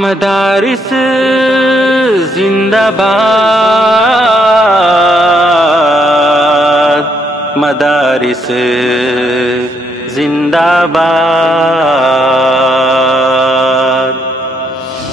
مدارس زندہ باد، مدارس زندہ باد،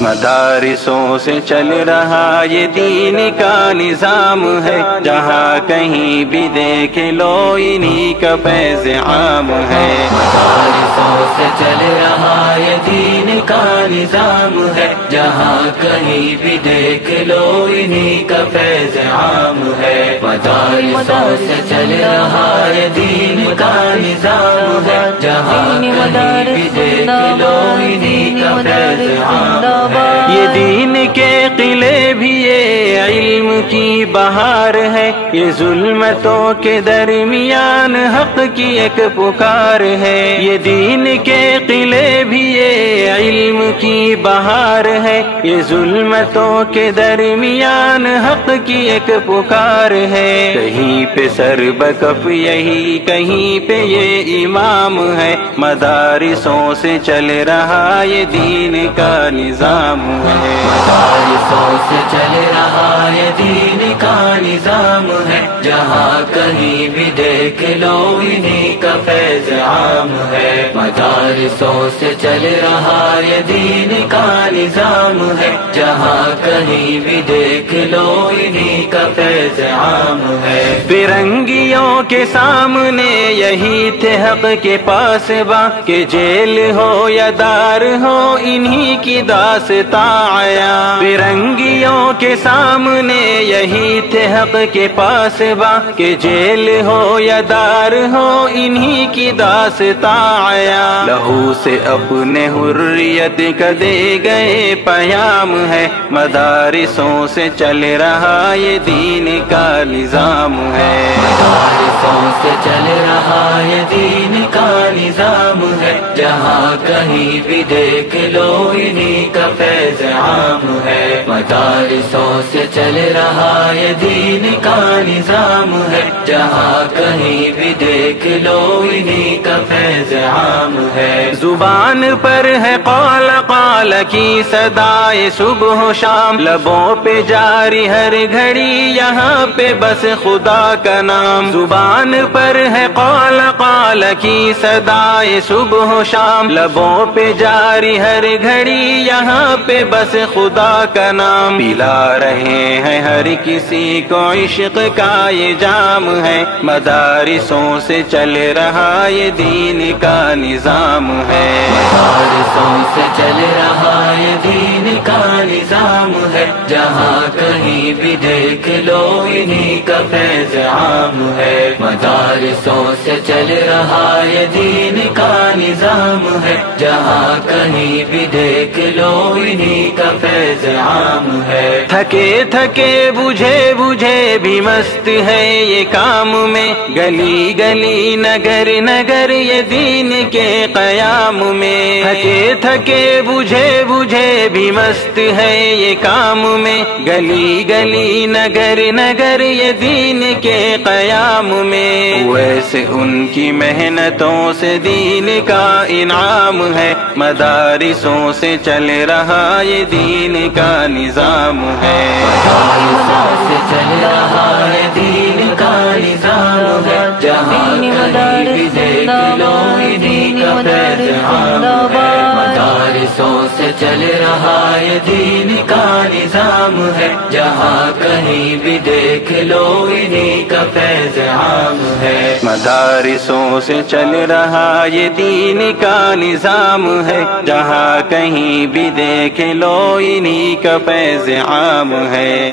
مدارسوں سے چل رہا یہ دین کا نظام ہے، جہاں کہیں بھی دیکھ لو انہی کا فیض عام ہے۔ مدارسوں سے چل رہا یہ دین کا نظام ہے، جہاں کہیں بھی دیکھ لو انہی کا فیض عام ہے۔ مدارسوں سے چل رہا یہ دین کا نظام ہے، جہاں کہیں بھی دیکھ لو انہی کا فیض عام ہے۔ یہ دین کے قلعے بھی یہ علم کی بہار ہے، یہ ظلمتوں کے درمیان حق کی ایک پکار ہے۔ یہ دین کے قلعے بھی یہ علم کی بہار ہے، یہ ظلمتوں کے درمیان حق کی ایک پکار ہے۔ کہیں پہ سر بکف یہی، کہیں پہ یہ امام ہے، مدارسوں سے چل رہا یہ دین کا نظام ہے۔ مدارسوں سے چل رہا یہ دین کا نظام ہے، جہاں کہیں بھی دیکھ لو انہی کا فیض عام ہے۔ مدارسوں سے چل رہا یہ دین کا نظام ہے، جہاں کہیں بھی دیکھ لو انہی کا فیض عام ہے۔ فرنگیوں کے سامنے یہی تھے حق کے پاس باں، کہ جیل ہو یا دار ہو انہی کی داستاں آیا۔ فرنگیوں کے سامنے یہی تھے حق کے پاس باں، کہ جیل ہو یا دار ہو انہی کی داستاں آیا۔ لہو سے اپنے حریت کا دے گئے پیام ہے، مدارسوں سے چل رہا یہ دین کا نظام ہے۔ مدارسوں سے چل رہا یہ دین کا نظام ہے، جہاں کہیں بھی دیکھ لو انہی کا فیض عام ہے۔ مدارسوں سے چل رہا یہ دین کا نظام ہے، جہاں کہیں بھی دیکھ لو انہی کا فیض عام ہے۔ زبان پر ہے قال قال کی صدائے صبح و شام، لبوں پہ جاری ہر گھڑی یہاں پہ بس خدا کا نام۔ زبان پر ہے قال قال کی صدائے صبح و شام، لبوں پہ جاری ہر گھڑی یہاں پہ بس خدا کا نام۔ پلا رہے ہیں ہر کسی کو عشق کا یہ جام ہے، مدارسوں سے چل رہا یہ دین کا نظام ہے۔ مدارسوں سے چل رہا یہ دین کا نظام ہے، جہاں کہیں بھی دیکھ لو انہی کا فیض عام ہے۔ مدارسوں سے چل رہا یہ دین کا نظام ہے، جہاں کہیں بھی دیکھ لو انہی کا فیض عام ہے۔ تھکے تھکے بجھے بجھے بھی مست ہے یہ کام میں، گلی گلی نگر نگر یہ دین کے قیام میں۔ تھکے تھکے بجھے بجھے بھی مست ہے یہ کام میں، گلی گلی نگر نگر یہ دین کے قیام میں۔ ویسے ان کی محنتوں سے دین کا انعام ہے، مدارسوں سے چل رہا یہ دین کا نظام ہے۔ مدارسوں سے چل رہا یہ دین کا نظام ہے، جہاں کہیں بھی دیکھ لو انہی کا فیض عام ہے۔ مدارسوں سے چل رہا یہ دین کا نظام ہے، جہاں کہیں بھی دیکھ لو انہی کا فیض عام ہے۔ مدارسوں سے چل رہا یہ دین کا نظام ہے، جہاں کہیں بھی دیکھ لو انہی کا فیض عام ہے۔